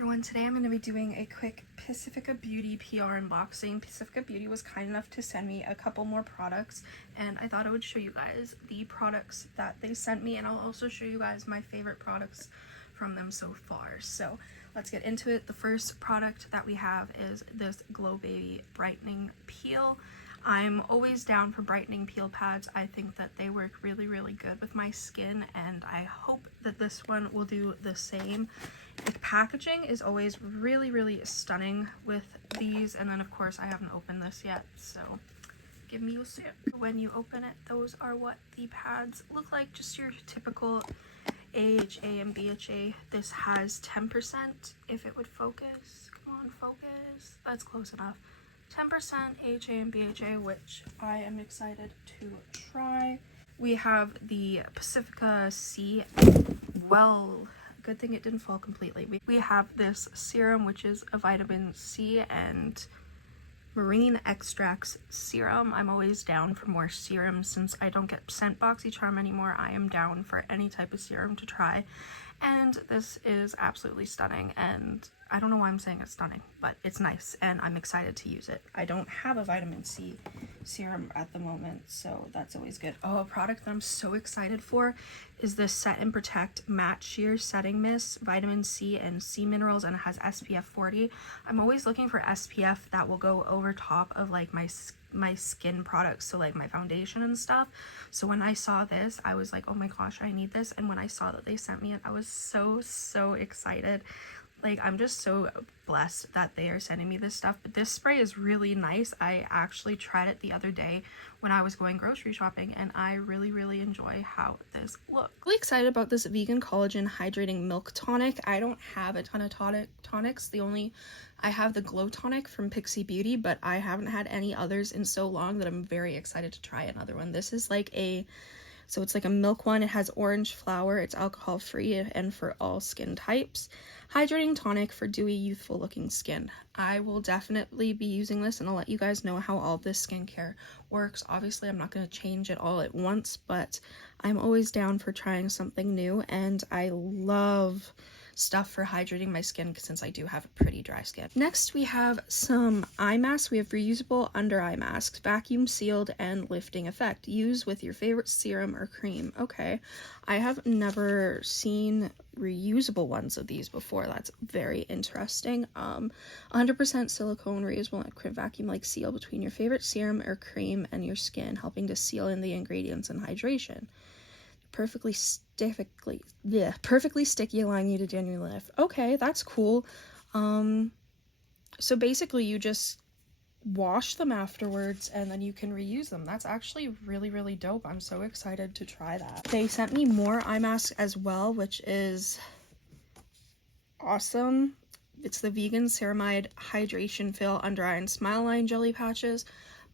everyone, today I'm going to be doing a quick Pacifica Beauty PR unboxing. Pacifica Beauty was kind enough to send me a couple more products, and I thought I would show you guys the products that they sent me, and I'll also show you guys my favorite products from them so far. So let's get into it. The first product that we have is this Glow Baby Brightening Peel. I'm always down for brightening peel pads. I think that they work really good with my skin, and I hope that this one will do the same. The packaging is always really stunning with these, and then of course I haven't opened this yet, so give me a sec. When you open it, those are what the pads look like, just your typical AHA and BHA. This has 10%, if it would focus. Come on, focus. That's close enough. 10% AHA and BHA, which I am excited to try. We have the Pacifica C. Well, good thing it didn't fall completely. We have this serum, which is a vitamin C and marine extracts serum. I'm always down for more serums. Since I don't get sent BoxyCharm anymore, I am down for any type of serum to try. And this is absolutely stunning, and I don't know why I'm saying it's stunning, but it's nice and I'm excited to use it. I don't have a vitamin C serum at the moment, so that's always good. Oh, a product that I'm so excited for is this Set and Protect Matte Sheer Setting Mist, vitamin C and C minerals, and it has SPF 40. I'm always looking for SPF that will go over top of like my skin products, so like my foundation and stuff. So when I saw this, I was like, oh my gosh, I need this. And when I saw that they sent me it, I was so excited. Like, I'm just so blessed that they are sending me this stuff. But this spray is really nice. I actually tried it the other day when I was going grocery shopping, and I really enjoy how this looks. Really excited about this vegan collagen hydrating milk tonic. I don't have a ton of tonics. I have the Glow Tonic from Pixie Beauty, but I haven't had any others in so long that I'm very excited to try another one. This is like so it's like a milk one. It has orange flower. It's alcohol free and for all skin types. Hydrating tonic for dewy, youthful looking skin. I will definitely be using this, and I'll let you guys know how all this skincare works. Obviously, I'm not going to change it all at once, but I'm always down for trying something new, and I love stuff for hydrating my skin since I do have a pretty dry skin. Next, we have some eye masks. We have reusable under eye masks, vacuum sealed and lifting effect. Use with your favorite serum or cream. Okay, I have never seen reusable ones of these before. That's very interesting. 100% silicone, reusable, and vacuum like seal between your favorite serum or cream and your skin, helping to seal in the ingredients and hydration. Perfectly sticky, allowing you to genuinely lift. Okay, that's cool. So basically you just wash them afterwards and then you can reuse them. That's actually really dope. I'm so excited to try that. They sent me more eye masks as well, which is awesome. It's the vegan ceramide hydration fill under eye and smile line jelly patches.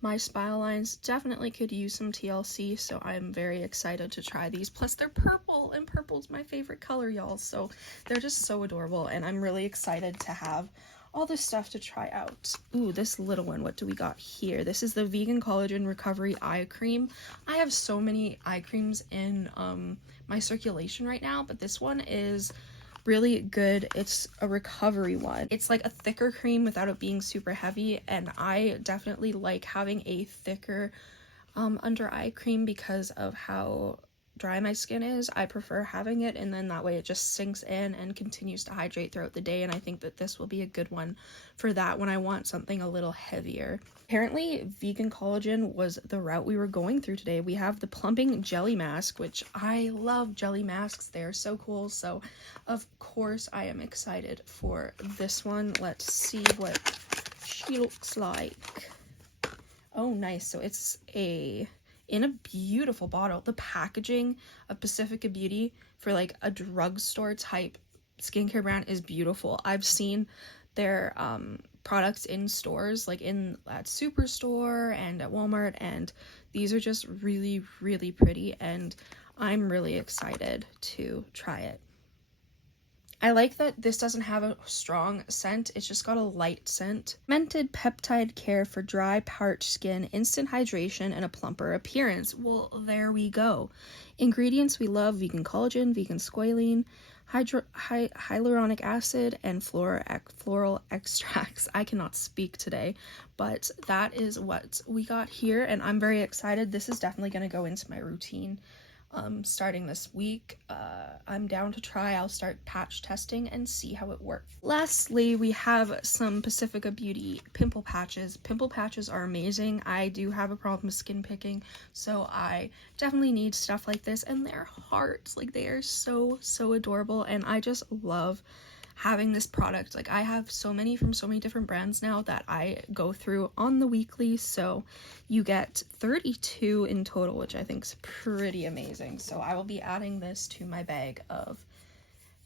My smile lines definitely could use some TLC, so I'm very excited to try these. Plus they're purple, and purple's my favorite color, y'all, so they're just so adorable, and I'm really excited to have all this stuff to try out. Ooh, this little one, what do we got here? This is the Vegan Collagen Recovery Eye Cream. I have so many eye creams in my circulation right now, but this one is really good. It's a recovery one. It's like a thicker cream without it being super heavy, and I definitely like having a thicker under eye cream because of how dry my skin is. I prefer having it, and then that way it just sinks in and continues to hydrate throughout the day, and I think that this will be a good one for that when I want something a little heavier. Apparently vegan collagen was the route we were going through today. We have the plumping jelly mask, which I love jelly masks. They're so cool, so of course I am excited for this one. Let's see what she looks like. Oh, nice. So it's in a beautiful bottle. The packaging of Pacifica Beauty for like a drugstore type skincare brand is beautiful. I've seen their products in stores, like at Superstore and at Walmart, and these are just really pretty, and I'm really excited to try it. I like that this doesn't have a strong scent, it's just got a light scent. Mented peptide care for dry, parched skin, instant hydration, and a plumper appearance. Well, there we go. Ingredients we love: vegan collagen, vegan squalene, hyaluronic acid and floral extracts. I cannot speak today, but that is what we got here, and I'm very excited. This is definitely going to go into my routine starting this week. I'm down to try. I'll start patch testing and see how it works. Lastly, we have some Pacifica Beauty pimple patches. Pimple patches are amazing. I do have a problem with skin picking, so I definitely need stuff like this, and they're hearts. Like, they are so adorable, and I just love having this product. Like, I have so many from so many different brands now that I go through on the weekly, so you get 32 in total, which I think is pretty amazing. So I will be adding this to my bag of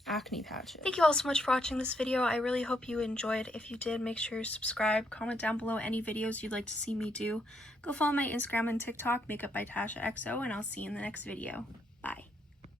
acne patches. Thank you all so much for watching this video. I really hope you enjoyed. If you did, make sure you subscribe, comment down below any videos you'd like to see me do. Go follow my Instagram and TikTok, Makeup by Tasha XO, and I'll see you in the next video.